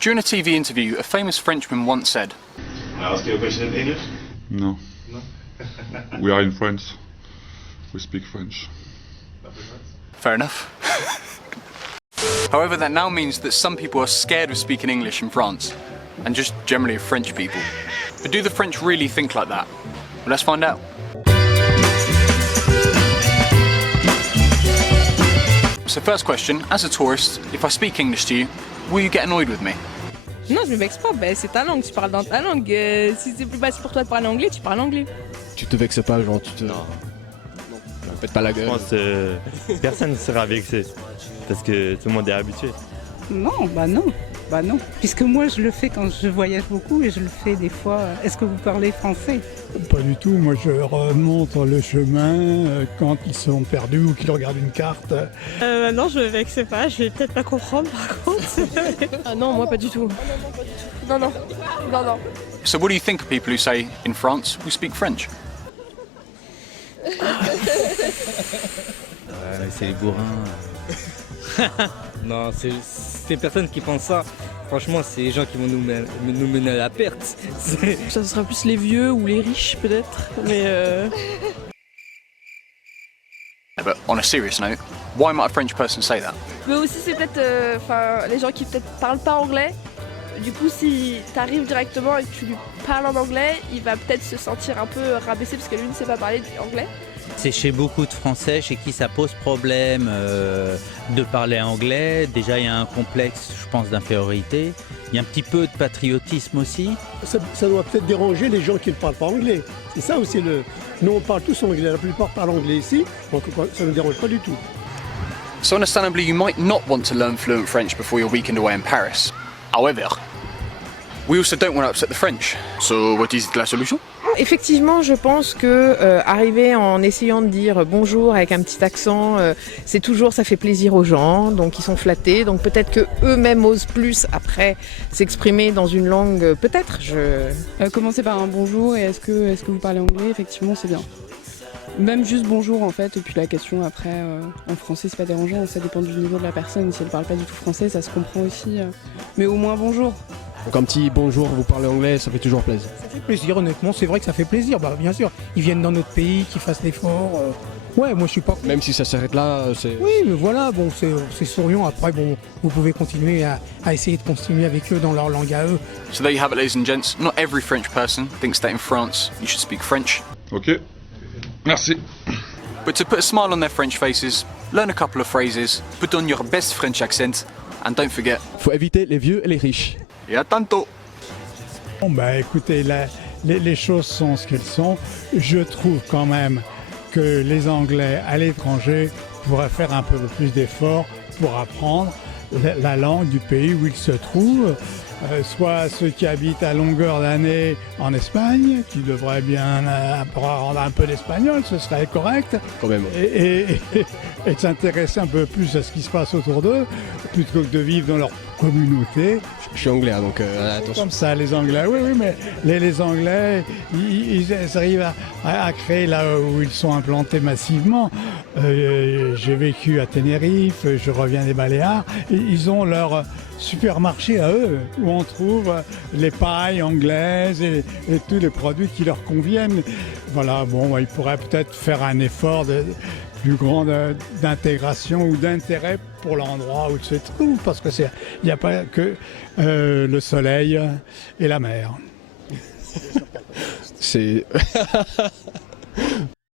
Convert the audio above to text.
During a TV interview, a famous Frenchman once said, Can I ask you a question in English? No. No? We are in France. We speak French. fair enough. However, that now means that some people are scared of speaking English in France, and just generally of French people. But do the French really think like that? Well, let's find out. So first question, as a tourist, if I speak English to you, will you get annoyed with me? Non, je me vexe pas, ben, c'est ta langue, tu parles dans ta langue. Si c'est plus facile pour toi de parler anglais, tu parles anglais. Tu te vexes pas, genre tu te... Non. Pète pas la gueule. Je pense que personne ne sera vexé, parce que tout le monde est habitué. Non, bah non. Bah non, puisque moi je le fais quand je voyage beaucoup et je le fais des fois. Est-ce que vous parlez français? Pas du tout, moi je remonte le chemin quand ils sont perdus ou qu'ils regardent une carte. Non, je me vexe pas, je vais peut-être pas comprendre par contre. Ah non, moi pas du tout. Non, non, non, non. So what do you think of people who say, in France, we speak French? C'est les bourrins. Non, c'est ces personnes qui pensent ça. Franchement, c'est les gens qui vont nous mener à la perte. Ça sera plus les vieux ou les riches peut-être, mais But on a serious note, why might a French person say that? Mais aussi c'est peut-être les gens qui peut-être parlent pas anglais. Du coup, si t'arrives directement et que tu lui parles en anglais, il va peut-être se sentir un peu rabaissé parce que lui ne sait pas parler anglais. C'est chez beaucoup de Français chez qui ça pose problème de parler anglais. Déjà, il y a un complexe, je pense, d'infériorité. Il y a un petit peu de patriotisme aussi. Ça doit peut-être déranger les gens qui ne parlent pas anglais. C'est ça aussi le... Nous on parle tous anglais, la plupart parlent anglais ici, donc ça ne dérange pas du tout. So understandably, you might not want to learn fluent French before your weekend away in Paris. However, we also don't want to upset the French. So what is la solution? Effectivement, je pense que arriver en essayant de dire bonjour avec un petit accent, c'est toujours, ça fait plaisir aux gens, donc ils sont flattés. Donc peut-être que eux-mêmes osent plus après s'exprimer dans une langue. Peut-être. Commencer par un bonjour et est-ce que vous parlez anglais? Effectivement, c'est bien. Même juste bonjour en fait, et puis la question après en français c'est pas dérangeant, ça dépend du niveau de la personne. Si elle parle pas du tout français, ça se comprend aussi. Mais au moins bonjour. Donc un petit bonjour, vous parlez anglais, ça fait toujours plaisir. Ça fait plaisir, honnêtement, c'est vrai que ça fait plaisir, bah, bien sûr. Ils viennent dans notre pays, qu'ils fassent l'effort. Ouais, moi je suis pas... Même si ça s'arrête là, c'est... Oui, mais voilà, bon, c'est souriant. Après, bon, vous pouvez continuer à essayer de continuer avec eux dans leur langue à eux. So there you have it, ladies and gents. Not every French person thinks that in France you should speak French. Ok. Merci. But to put a smile on their French faces, learn a couple of phrases, put on your best French accent, and don't forget... Faut éviter les vieux et les riches. Et à tantôt! Bon, bah écoutez, les choses sont ce qu'elles sont. Je trouve quand même que les Anglais à l'étranger pourraient faire un peu plus d'efforts pour apprendre la langue du pays où ils se trouvent. Soit ceux qui habitent à longueur d'année en Espagne, qui devraient bien apprendre un peu l'espagnol, ce serait correct. Quand même. Et de s'intéresser un peu plus à ce qui se passe autour d'eux, plutôt que de vivre dans leur communauté. Je suis anglais, hein, donc attention. Comme ça, les Anglais, oui, mais les Anglais, ils arrivent à créer là où ils sont implantés massivement. J'ai vécu à Tenerife, je reviens des Baléares, ils ont leur supermarché à eux, où on trouve les pailles anglaises et tous les produits qui leur conviennent. Voilà, bon, ils pourraient peut-être faire un effort plus grand d'intégration ou d'intérêt pour l'endroit où ils se trouvent, parce que il n'y a pas que le soleil et la mer. C'est...